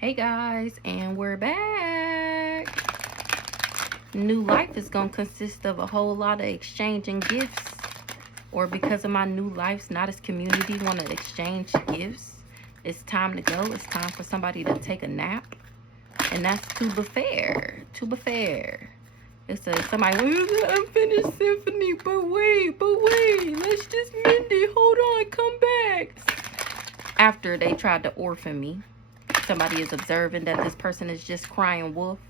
Hey guys, and we're back. New life is going to consist of a whole lot of exchanging gifts. Or because of my new life's not as community want to exchange gifts. It's time to go. It's time for somebody to take a nap. And that's to be fair. To be fair. It's somebody, well, the unfinished symphony, but wait, let's just mend it. Hold on, come back. After they tried to orphan me. Somebody is observing that this person is just crying wolf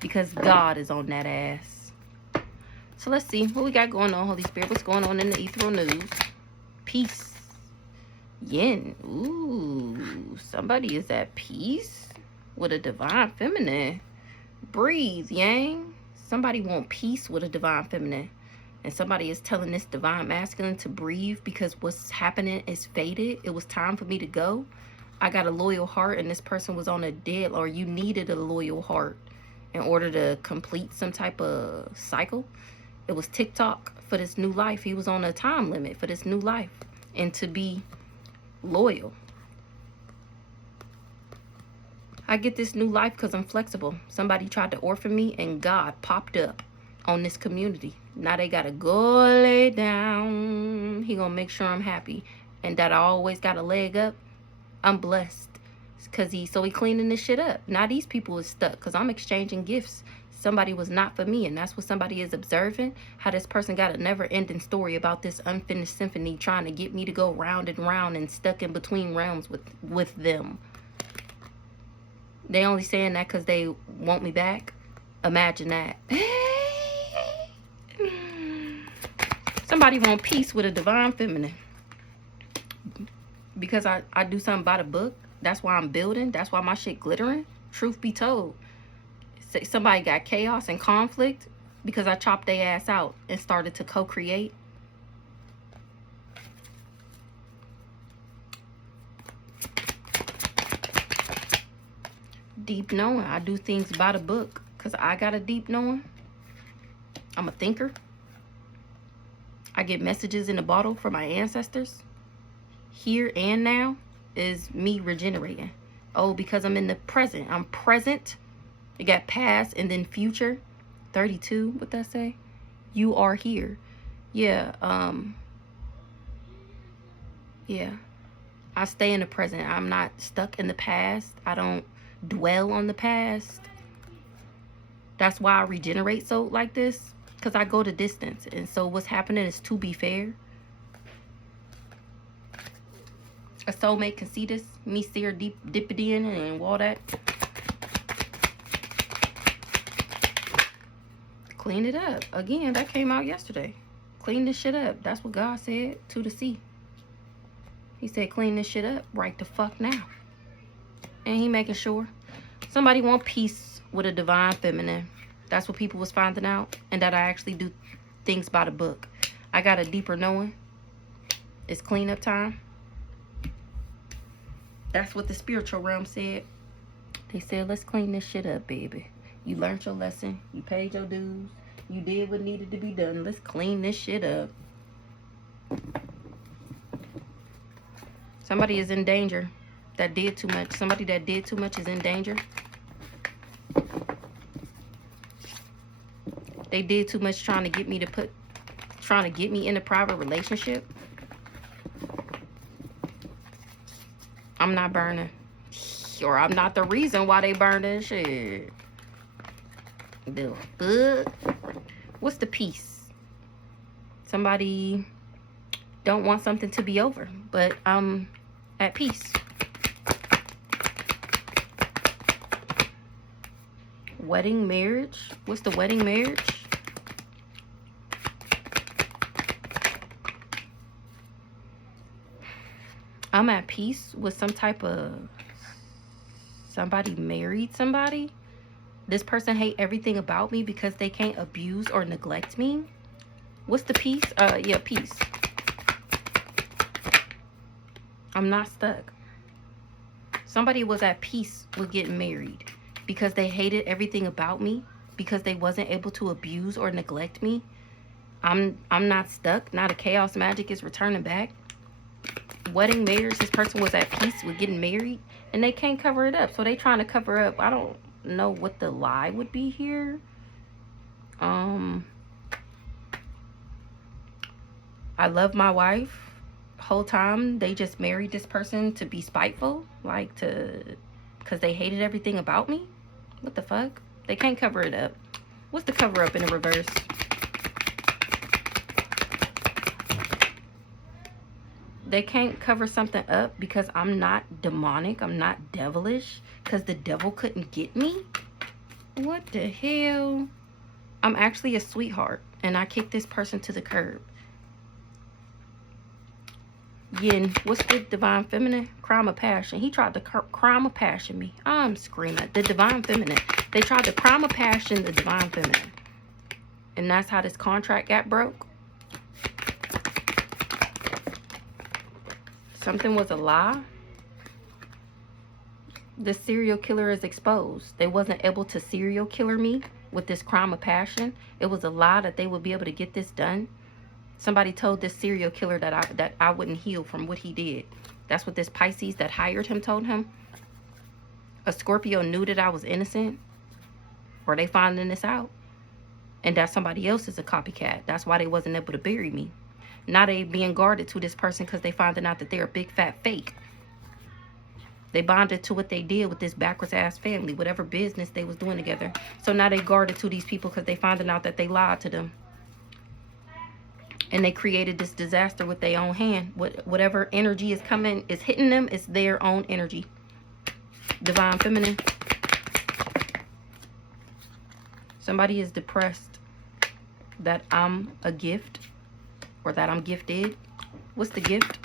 because God is on that ass. So let's see what we got going on, Holy Spirit. What's going on in the ethereal news? Peace. Yin. Ooh, somebody is at peace with a divine feminine. Breathe, yang. Somebody want peace with a divine feminine. And somebody is telling this divine masculine to breathe because what's happening is faded. It was time for me to go. I got a loyal heart and this person was on a dead, or you needed a loyal heart in order to complete some type of cycle. It was TikTok for this new life. He was on a time limit for this new life and to be loyal. I get this new life because I'm flexible. Somebody tried to orphan me and God popped up on this community. Now they gotta go lay down. He gonna make sure I'm happy and that I always got a leg up. I'm blessed because he cleaning this shit up. Now these people is stuck because I'm exchanging gifts. Somebody was not for me, and that's what somebody is observing. How this person got a never-ending story about this unfinished symphony trying to get me to go round and round and stuck in between realms with them. They only saying that because they want me back. Imagine that. Somebody want peace with a divine feminine. Because I do something by the book. That's why I'm building. That's why my shit glittering. Truth be told. Somebody got chaos and conflict because I chopped their ass out and started to co-create. Deep knowing. I do things by the book because I got a deep knowing. I'm a thinker. I get messages in a bottle from my ancestors. Here and now is me regenerating. Oh, because I'm in the present. I'm present. You got past and then future. 32, what that say? You are here. Yeah, yeah. I stay in the present. I'm not stuck in the past. I don't dwell on the past. That's why I regenerate so like this. Because I go the distance. And so what's happening is to be fair. A soulmate can see this. Me see her dip it in and all that. Clean it up. Again, that came out yesterday. Clean this shit up. That's what God said to the sea. He said clean this shit up right the fuck now. And he making sure. Somebody want peace with a divine feminine. That's what people was finding out. And that I actually do things by the book. I got a deeper knowing. It's cleanup time. That's what the spiritual realm said. They said, let's clean this shit up, baby. You learned your lesson. You paid your dues. You did what needed to be done. Let's clean this shit up. Somebody is in danger that did too much. Somebody that did too much is in danger. They did too much trying to get me in a private relationship. I'm not burning. Or I'm not the reason why they burning shit. What's the peace? Somebody don't want something to be over, but I'm at peace. Wedding, marriage. What's the wedding, marriage? I'm at peace with some type of somebody married somebody. This person hate everything about me because they can't abuse or neglect me. What's the peace? Yeah, peace. I'm not stuck. Somebody was at peace with getting married because they hated everything about me because they wasn't able to abuse or neglect me. I'm not stuck. Now the chaos magic is returning back. Wedding, marriage, this person was at peace with getting married And they can't cover it up. So they trying to cover up. I don't know what the lie would be here. I love my wife. Whole time they just married this person to be spiteful, like because they hated everything about me. What the fuck? They can't cover it up. What's the cover up in the reverse? They can't cover something up because I'm not demonic. I'm not devilish. Because the devil couldn't get me. What the hell? I'm actually a sweetheart. And I kicked this person to the curb. Yin, what's the divine feminine? Crime of passion. He tried to crime of passion me. I'm screaming. The divine feminine. They tried to crime of passion the divine feminine. And that's how this contract got broke. Something was a lie. The serial killer is exposed. They wasn't able to serial killer me with this crime of passion. It was a lie that they would be able to get this done. Somebody told this serial killer that I wouldn't heal from what he did. That's what this Pisces that hired him told him. A Scorpio knew that I was innocent. Or they finding this out. And that somebody else is a copycat. That's why they wasn't able to bury me. Now they being guarded to this person because they finding out that they're a big fat fake. They bonded to what they did with this backwards ass family, whatever business they was doing together. So now they guarded to these people because they finding out that they lied to them. And they created this disaster with their own hand. Whatever energy is coming, is hitting them, it's their own energy. Divine feminine. Somebody is depressed that I'm a gift. Or that I'm gifted. What's the gift?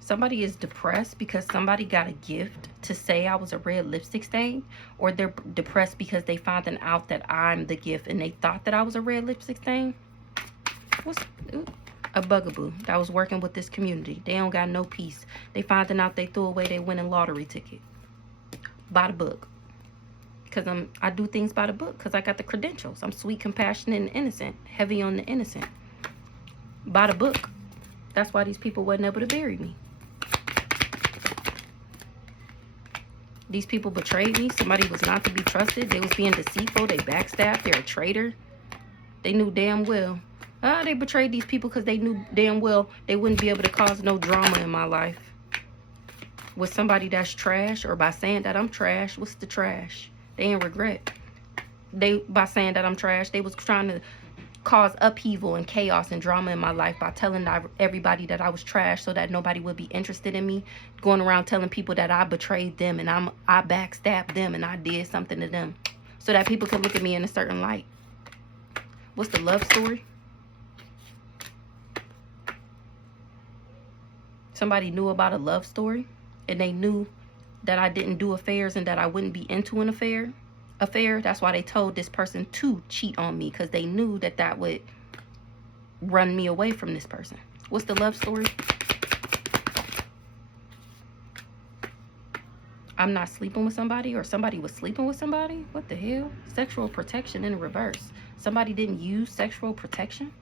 Somebody is depressed because somebody got a gift to say I was a red lipstick stain. Or they're depressed because they found out that I'm the gift and they thought that I was a red lipstick stain. What's a bugaboo that was working with this community? They don't got no peace. They finding out they threw away their winning lottery ticket. By the book. Because I do things by the book. Because I got the credentials. I'm sweet, compassionate, and innocent. Heavy on the innocent. By the book. That's why these people wasn't able to bury me. These people betrayed me. Somebody was not to be trusted. They was being deceitful. They backstabbed. They're a traitor. They knew damn well. They betrayed these people because they knew damn well they wouldn't be able to cause no drama in my life. With somebody that's trash. Or by saying that I'm trash. What's the trash? They ain't regret. By saying that I'm trash, they was trying to cause upheaval and chaos and drama in my life by telling everybody that I was trash so that nobody would be interested in me. Going around telling people that I betrayed them and I backstabbed them and I did something to them. So that people could look at me in a certain light. What's the love story? Somebody knew about a love story and they knew that I didn't do affairs and that I wouldn't be into an affair. That's why they told this person to cheat on me because they knew that that would run me away from this person. What's the love story? I'm not sleeping with somebody or somebody was sleeping with somebody? What the hell? Sexual protection in reverse. Somebody didn't use sexual protection?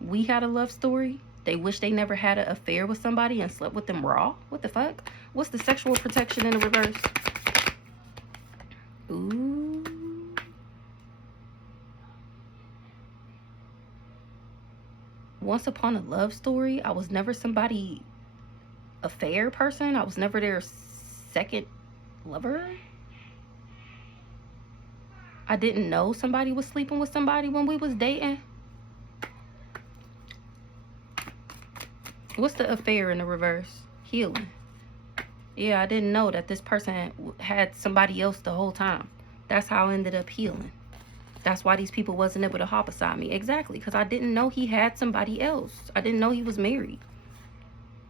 We had a love story. They wish they never had an affair with somebody and slept with them raw. What the fuck? What's the sexual protection in the reverse? Ooh. Once upon a love story, I was never somebody affair person. I was never their second lover. I didn't know somebody was sleeping with somebody when we was dating. What's the affair in the reverse? Healing. Yeah, I didn't know that this person had somebody else the whole time. That's how I ended up healing. That's why these people wasn't able to hop beside me. Exactly, because I didn't know he had somebody else. I didn't know he was married.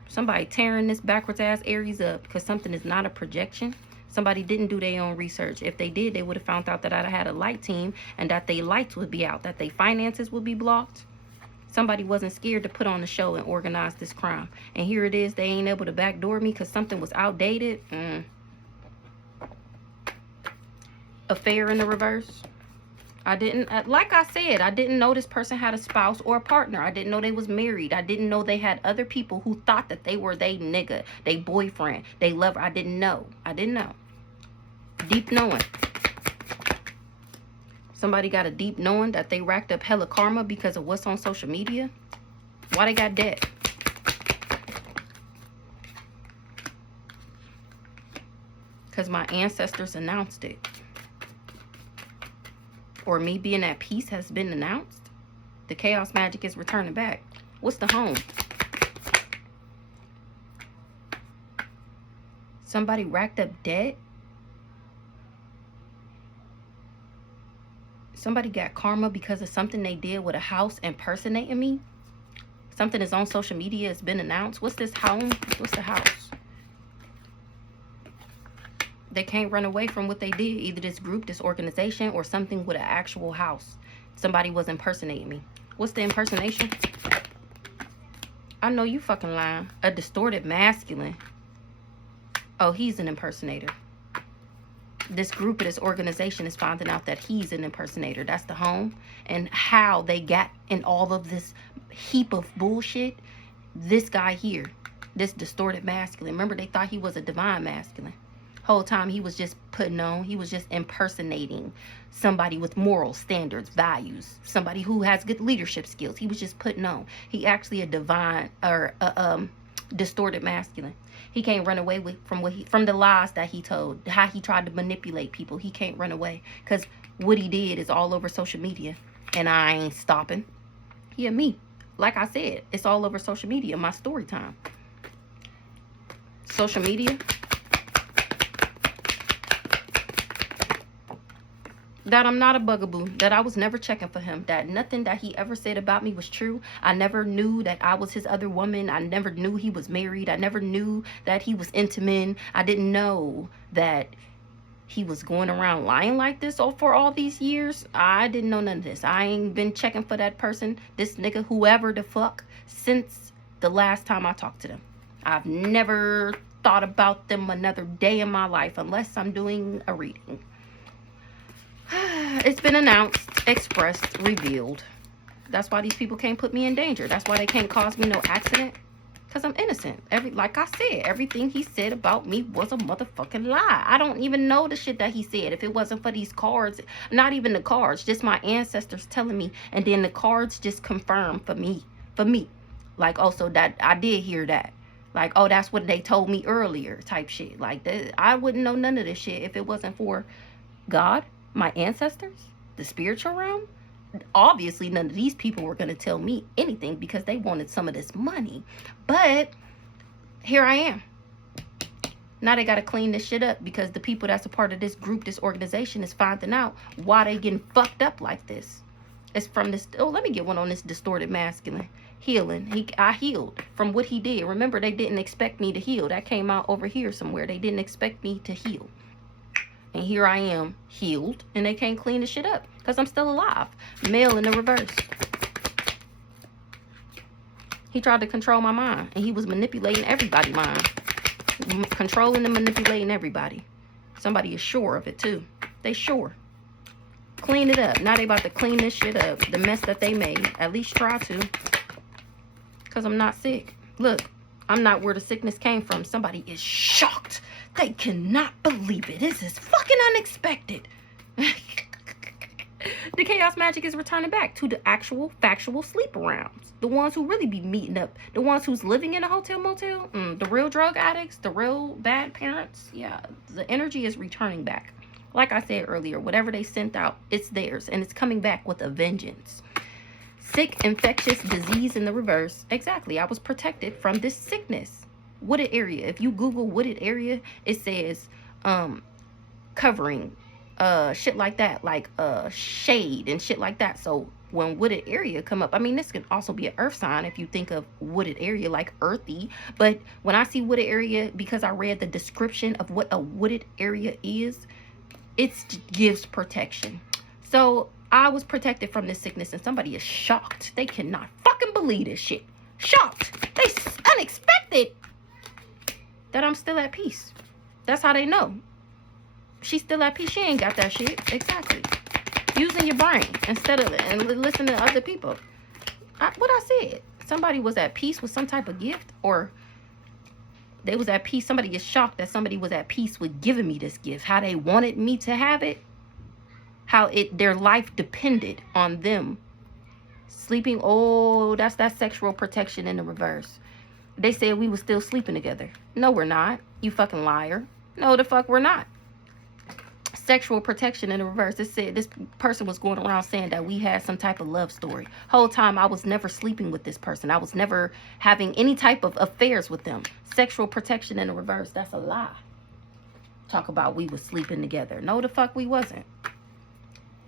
Somebody tearing this backwards ass Aries up because something is not a projection. Somebody didn't do their own research. If they did, they would have found out that I had a light team and that their lights would be out, that their finances would be blocked. Somebody wasn't scared to put on the show and organize this crime. And here it is, they ain't able to backdoor me because something was outdated. Affair in the reverse. I didn't, like I said, I didn't know this person had a spouse or a partner. I didn't know they was married. I didn't know they had other people who thought that they were they nigga, they boyfriend, they lover. I didn't know. I didn't know. Deep knowing. Somebody got a deep knowing that they racked up hella karma because of what's on social media. Why they got debt? Because my ancestors announced it. Or me being at peace has been announced. The chaos magic is returning back. What's the home? Somebody racked up debt. Somebody got karma because of something they did with a house impersonating me. Something is on social media, it's been announced. What's this home? What's the house? They can't run away from what they did. Either this group, this organization, or something with an actual house. Somebody was impersonating me. What's the impersonation? I know you fucking lying. A distorted masculine. Oh, he's an impersonator. This group or this organization is finding out that he's an impersonator. That's the home. And how they got in all of this heap of bullshit. This guy here. This distorted masculine. Remember, they thought he was a divine masculine. Whole time he was just putting on, he was just impersonating somebody with moral standards, values, somebody who has good leadership skills. He was just putting on. He actually a divine or distorted masculine. He can't run away from the lies that he told, how he tried to manipulate people. He can't run away because what he did is all over social media, and I ain't stopping. Yeah, me. Like I said, it's all over social media. My story time. Social media. That I'm not a bugaboo, that I was never checking for him, that nothing that he ever said about me was true. I never knew that I was his other woman. I never knew he was married. I never knew that he was into men. I didn't know that he was going around lying like this for all these years. I didn't know none of this. I ain't been checking for that person, this nigga, whoever the fuck, since the last time I talked to them. I've never thought about them another day in my life unless I'm doing a reading. It's been announced, expressed, revealed. That's why these people can't put me in danger. That's why they can't cause me no accident. Because I'm innocent. Like I said, everything he said about me was a motherfucking lie. I don't even know the shit that he said. If it wasn't for these cards, not even the cards, just my ancestors telling me. And then the cards just confirm for me. Like, oh, so that I did hear that. Like, oh, that's what they told me earlier type shit. Like, I wouldn't know none of this shit if it wasn't for God. My ancestors, the spiritual realm. Obviously, none of these people were going to tell me anything because they wanted some of this money. But here I am. Now they got to clean this shit up because the people that's a part of this group, this organization, is finding out why they getting fucked up like this. It's from this. Oh, let me get one on this distorted masculine. Healing. I healed from what he did. Remember, they didn't expect me to heal. That came out over here somewhere. They didn't expect me to heal. And here I am, healed, and they can't clean the shit up because I'm still alive. Male in the reverse. He tried to control my mind, and he was manipulating everybody's mind. Controlling and manipulating everybody. Somebody is sure of it, too. They sure. Clean it up. Now they about to clean this shit up. The mess that they made. At least try to. Because I'm not sick. Look, I'm not where the sickness came from. Somebody is shocked. They cannot believe it. This is fucking unexpected. The chaos magic is returning back to the actual factual sleep rounds. The ones who really be meeting up. The ones who's living in a hotel motel. The real drug addicts. The real bad parents. Yeah, the energy is returning back. Like I said earlier, whatever they sent out, it's theirs. And it's coming back with a vengeance. Sick, infectious disease in the reverse. Exactly. I was protected from this sickness. Wooded area. If you Google wooded area, it says covering, shit like that, like shade and shit like that. So when wooded area come up, I mean, this can also be an earth sign if you think of wooded area like earthy. But when I see wooded area, because I read the description of what a wooded area is, it gives protection. So I was protected from this sickness, and somebody is shocked. They cannot fucking believe this shit. Shocked. They unexpected that I'm still at peace. That's how they know. She's still at peace. She ain't got that shit. Exactly. Using your brain instead of and listening to other people. What I said. Somebody was at peace with some type of gift, or they was at peace. Somebody is shocked that somebody was at peace with giving me this gift. How they wanted me to have it. How their life depended on them sleeping. Oh, that's that sexual protection in the reverse. They said we were still sleeping together. No, we're not. You fucking liar. No, the fuck we're not. Sexual protection in the reverse. It said this person was going around saying that we had some type of love story. Whole time I was never sleeping with this person. I was never having any type of affairs with them. Sexual protection in the reverse. That's a lie. Talk about we was sleeping together. No, the fuck we wasn't.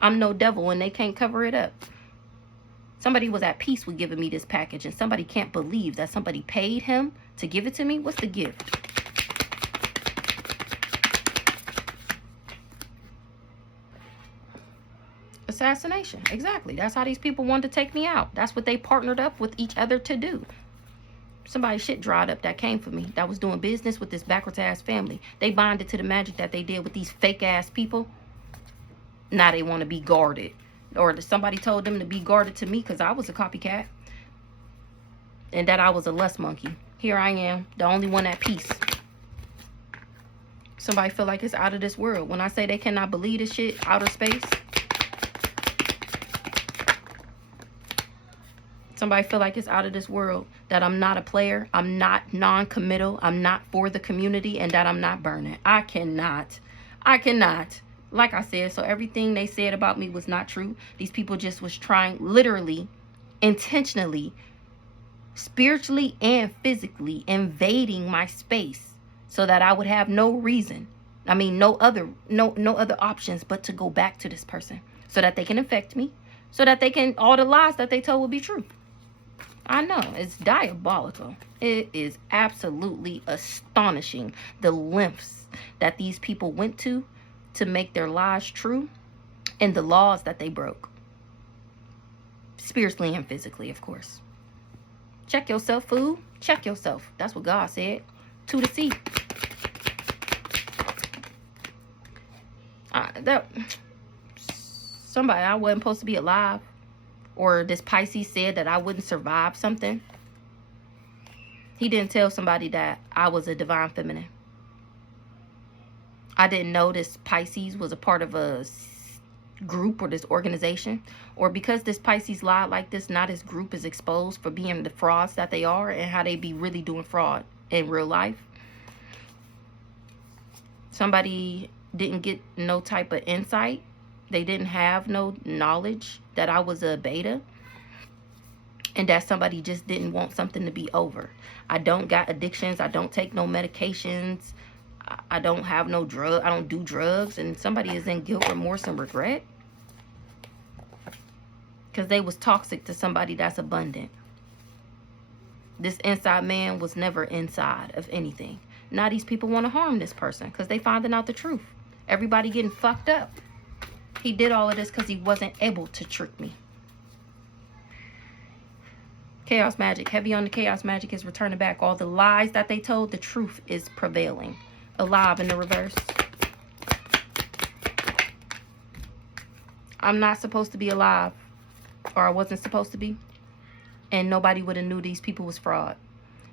I'm no devil and they can't cover it up. Somebody was at peace with giving me this package, and somebody can't believe that somebody paid him to give it to me. What's the gift? Assassination. Exactly. That's how these people wanted to take me out. That's what they partnered up with each other to do. Somebody's shit dried up that came for me, that was doing business with this backwards ass family. They bonded to the magic that they did with these fake ass people. Now they want to be guarded. Or somebody told them to be guarded to me because I was a copycat. And that I was a lust monkey. Here I am, the only one at peace. Somebody feel like it's out of this world. When I say they cannot believe this shit, outer space. Somebody feel like it's out of this world. That I'm not a player. I'm not non-committal. I'm not for the community. And that I'm not burning. I cannot. Like I said, so everything they said about me was not true. These people just was trying, literally, intentionally, spiritually and physically invading my space so that I would have no reason. I mean, no other options but to go back to this person so that they can infect me, so that they can, all the lies that they told will be true. I know, it's diabolical. It is absolutely astonishing the lengths that these people went to make their lies true, and the laws that they broke. Spiritually and physically, of course. Check yourself, fool. Check yourself. That's what God said. To the sea. Somebody, I wasn't supposed to be alive. Or this Pisces said that I wouldn't survive something. He didn't tell somebody that I was a divine feminine. I didn't know this Pisces was a part of a group or this organization. Or because this Pisces lied like this, now this group is exposed for being the frauds that they are and how they be really doing fraud in real life. Somebody didn't get no type of insight. They didn't have no knowledge that I was a beta. And that somebody just didn't want something to be over. I don't got addictions. I don't take no medications. I don't have no drug. I don't do drugs. And somebody is in guilt, remorse, and regret. Because they was toxic to somebody that's abundant. This inside man was never inside of anything. Now these people want to harm this person because they finding out the truth. Everybody getting fucked up. He did all of this because he wasn't able to trick me. Chaos magic. Heavy on the chaos magic is returning back. All the lies that they told, the truth is prevailing. Alive in the reverse. I'm not supposed to be alive. Or I wasn't supposed to be. And nobody would have knew these people was fraud.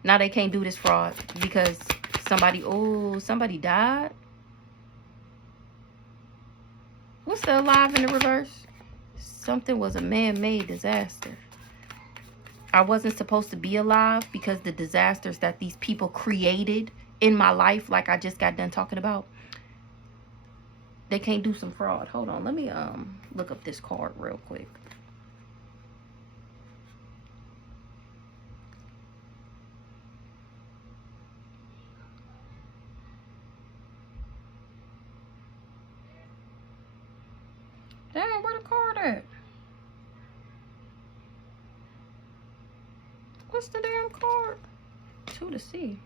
Now they can't do this fraud because somebody died. What's the alive in the reverse? Something was a man-made disaster. I wasn't supposed to be alive because the disasters that these people created in my life, like I just got done talking about, they can't do some fraud. Hold on, let me look up this card real quick. Damn, where the card at? What's the damn card? To the sea.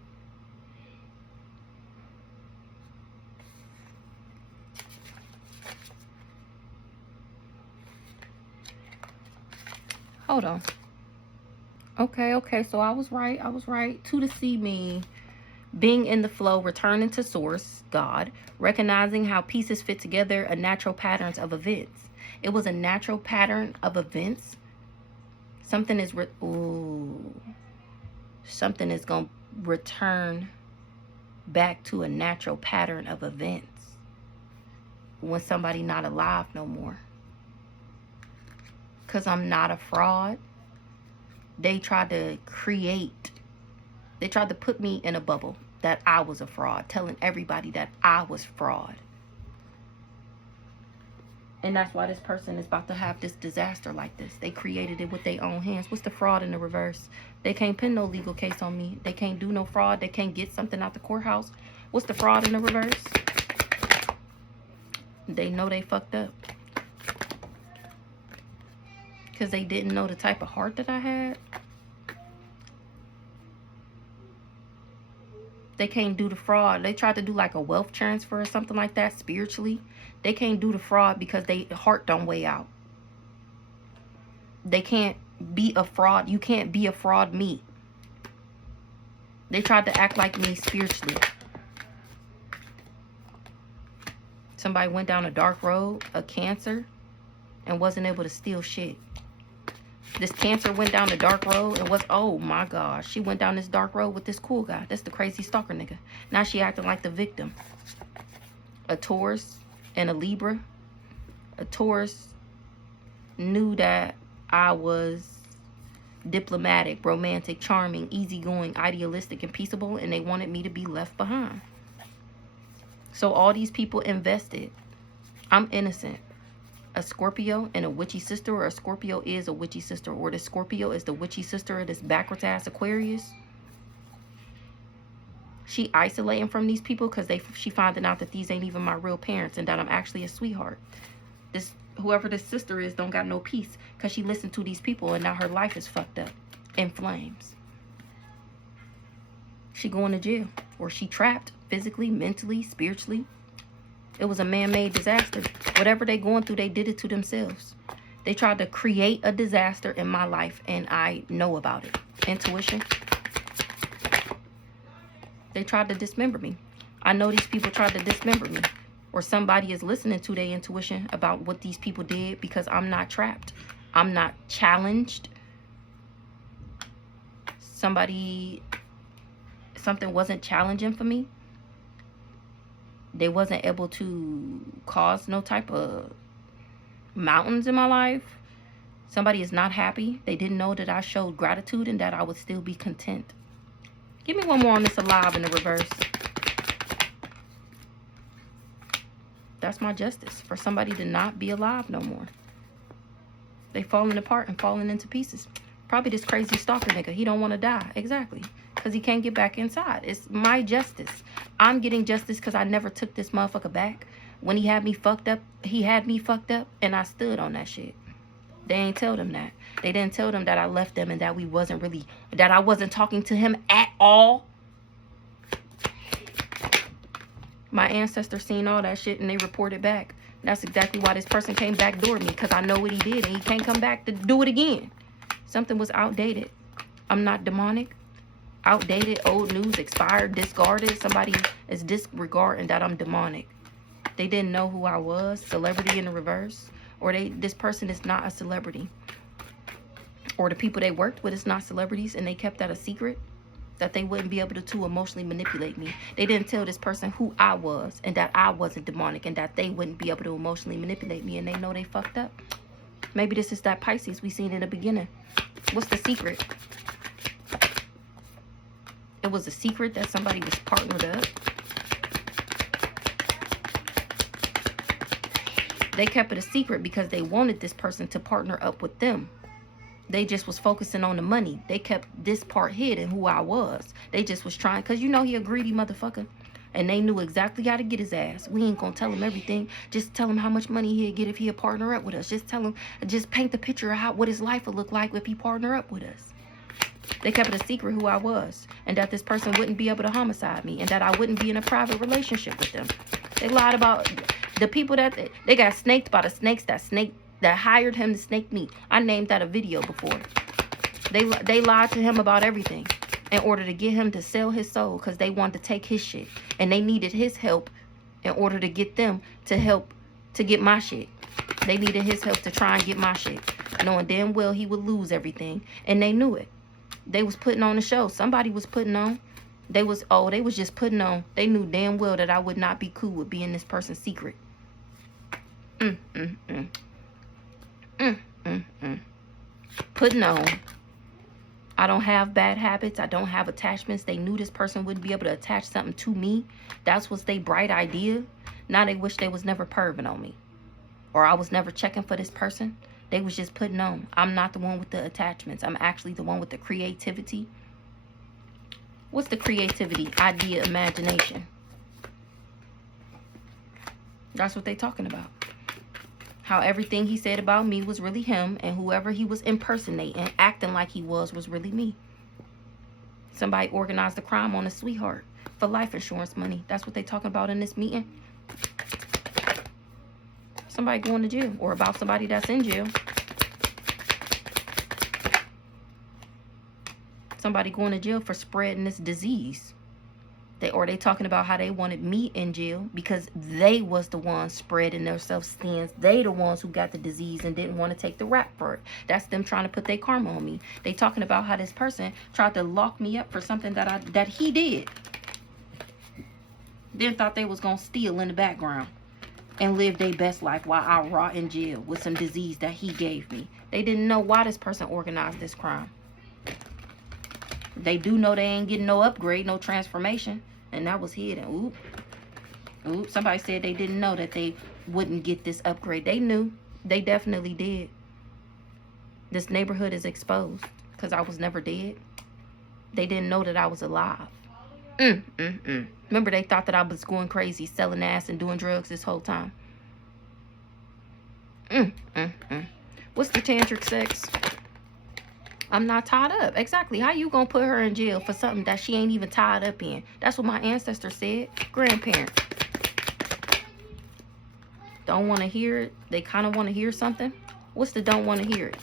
Hold on. Okay, so I was right. To the sea mean being in the flow, returning to source, God, recognizing how pieces fit together, a natural patterns of events. It was a natural pattern of events. Something is something is going to return back to a natural pattern of events when somebody not alive no more. Because I'm not a fraud. They tried to put me in a bubble that I was a fraud, telling everybody that I was fraud. And that's why this person is about to have this disaster like this. They created it with their own hands. What's the fraud in the reverse? They can't pin no legal case on me. They can't do no fraud. They can't get something out the courthouse. What's the fraud in the reverse? They know they fucked up. Because they didn't know the type of heart that I had. They can't do the fraud. They tried to do like a wealth transfer or something like that spiritually. They can't do the fraud because their heart don't weigh out. They can't be a fraud. You can't be a fraud me. They tried to act like me spiritually. Somebody went down a dark road, a Cancer, and wasn't able to steal shit. This Cancer went down the dark road and was, oh my gosh, she went down this dark road with this cool guy. That's the crazy stalker nigga. Now she acting like the victim. A Taurus and a Libra. A Taurus knew that I was diplomatic, romantic, charming, easygoing, idealistic, and peaceable, and they wanted me to be left behind. So all these people invested. I'm innocent. A Scorpio and a witchy sister, or a Scorpio is a witchy sister, or the Scorpio is the witchy sister of this backwards ass Aquarius. She isolating from these people because she finding out that these ain't even my real parents and that I'm actually a sweetheart. This whoever this sister is don't got no peace because she listened to these people and now her life is fucked up in flames. She going to jail, or she trapped physically, mentally, spiritually. It was a man-made disaster. Whatever they going through, they did it to themselves. They tried to create a disaster in my life, and I know about it. Intuition. They tried to dismember me. I know these people tried to dismember me. Or somebody is listening to their intuition about what these people did, because I'm not trapped. I'm not challenged. Something wasn't challenging for me. They wasn't able to cause no type of mountains in my life. Somebody is not happy. They didn't know that I showed gratitude and that I would still be content. Give me one more on this alive in the reverse. That's my justice. For somebody to not be alive no more. They falling apart and falling into pieces. Probably this crazy stalker nigga. He don't want to die. Exactly. Because he can't get back inside. It's my justice. I'm getting justice because I never took this motherfucker back. When he had me fucked up, and I stood on that shit. They ain't tell them that. They didn't tell them that I left them and that that I wasn't talking to him at all. My ancestors seen all that shit and they reported back. That's exactly why this person came backdoor me, because I know what he did and he can't come back to do it again. Something was outdated. I'm not demonic. Outdated, old news, expired, discarded. Somebody is disregarding that I'm demonic. They didn't know who I was. Celebrity in the reverse. Or this person is not a celebrity. Or the people they worked with is not celebrities and they kept that a secret. That they wouldn't be able to emotionally manipulate me. They didn't tell this person who I was and that I wasn't demonic and that they wouldn't be able to emotionally manipulate me, and they know they fucked up. Maybe this is that Pisces we seen in the beginning. What's the secret? It was a secret that somebody was partnered up. They kept it a secret because they wanted this person to partner up with them. They just was focusing on the money. They kept this part hidden, who I was. They just was trying, because you know he a greedy motherfucker. And they knew exactly how to get his ass. We ain't gonna tell him everything. Just tell him how much money he'll get if he'll partner up with us. Just tell him, just paint the picture of what his life would look like if he partner up with us. They kept it a secret who I was, and that this person wouldn't be able to homicide me, and that I wouldn't be in a private relationship with them. They lied about the people that they got snaked by the snakes that hired him to snake me. I named that a video before. They lied to him about everything in order to get him to sell his soul, because they wanted to take his shit, and they needed his help in order to get them to help to get my shit. They needed his help to try and get my shit, knowing damn well he would lose everything. And they knew it. They was putting on the show. Somebody was putting on. They was just putting on. They knew damn well that I would not be cool with being this person's secret. Putting on. I don't have bad habits. I don't have attachments. They knew this person wouldn't be able to attach something to me. That's what's their bright idea. Now they wish they was never perving on me. Or I was never checking for this person. They was just putting on. I'm not the one with the attachments. I'm actually the one with the creativity. What's the creativity? Idea, imagination. That's what they talking about. How everything he said about me was really him, and whoever he was impersonating, acting like he was really me. Somebody organized the crime on a sweetheart for life insurance money. That's what they talking about in this meeting. Somebody going to jail, or about somebody that's in jail. Somebody going to jail for spreading this disease. They talking about how they wanted me in jail because they was the ones spreading themselves skins. They the ones who got the disease and didn't want to take the rap for it. That's them trying to put their karma on me. They talking about how this person tried to lock me up for something that he did. Then thought they was gonna steal in the background and live their best life while I rot in jail with some disease that he gave me. They didn't know why this person organized this crime. They do know they ain't getting no upgrade, no transformation. And that was hidden. Oop. Somebody said they didn't know that they wouldn't get this upgrade. They knew. They definitely did. This neighborhood is exposed because I was never dead. They didn't know that I was alive. Remember, they thought that I was going crazy, selling ass and doing drugs this whole time. What's the tantric sex? I'm not tied up. Exactly. How you gonna put her in jail for something that she ain't even tied up in? That's what my ancestor said. Grandparent. Don't want to hear it. They kind of want to hear something. What's the don't want to hear it?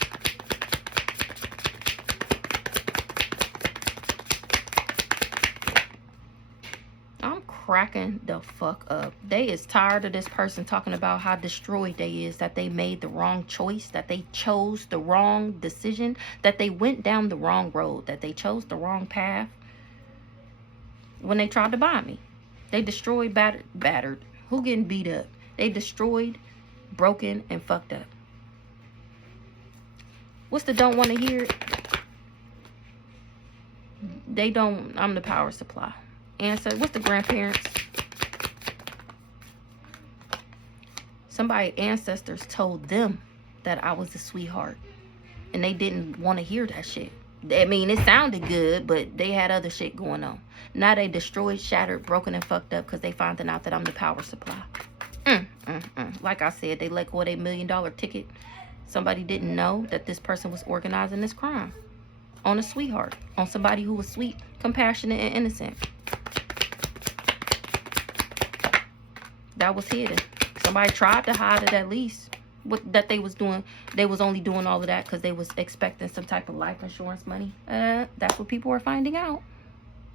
Cracking the fuck up. They is tired of this person talking about how destroyed they is, that they made the wrong choice, that they chose the wrong decision, that they went down the wrong road, that they chose the wrong path when they tried to buy me. They destroyed, battered. Who getting beat up? They destroyed, broken, and fucked up. What's the don't want to hear it? They don't. I'm the power supply. Answer. What's the grandparents? Somebody ancestors told them that I was a sweetheart, and they didn't want to hear that shit. I mean, it sounded good, but they had other shit going on. Now they destroyed, shattered, broken, and fucked up because they finding out that I'm the power supply. Like I said, they let go of their $1 million ticket. Somebody didn't know that this person was organizing this crime on a sweetheart, on somebody who was sweet, compassionate, and innocent. That was hidden. Somebody tried to hide it at least. What that they was doing. They was only doing all of that because they was expecting some type of life insurance money. That's what people are finding out.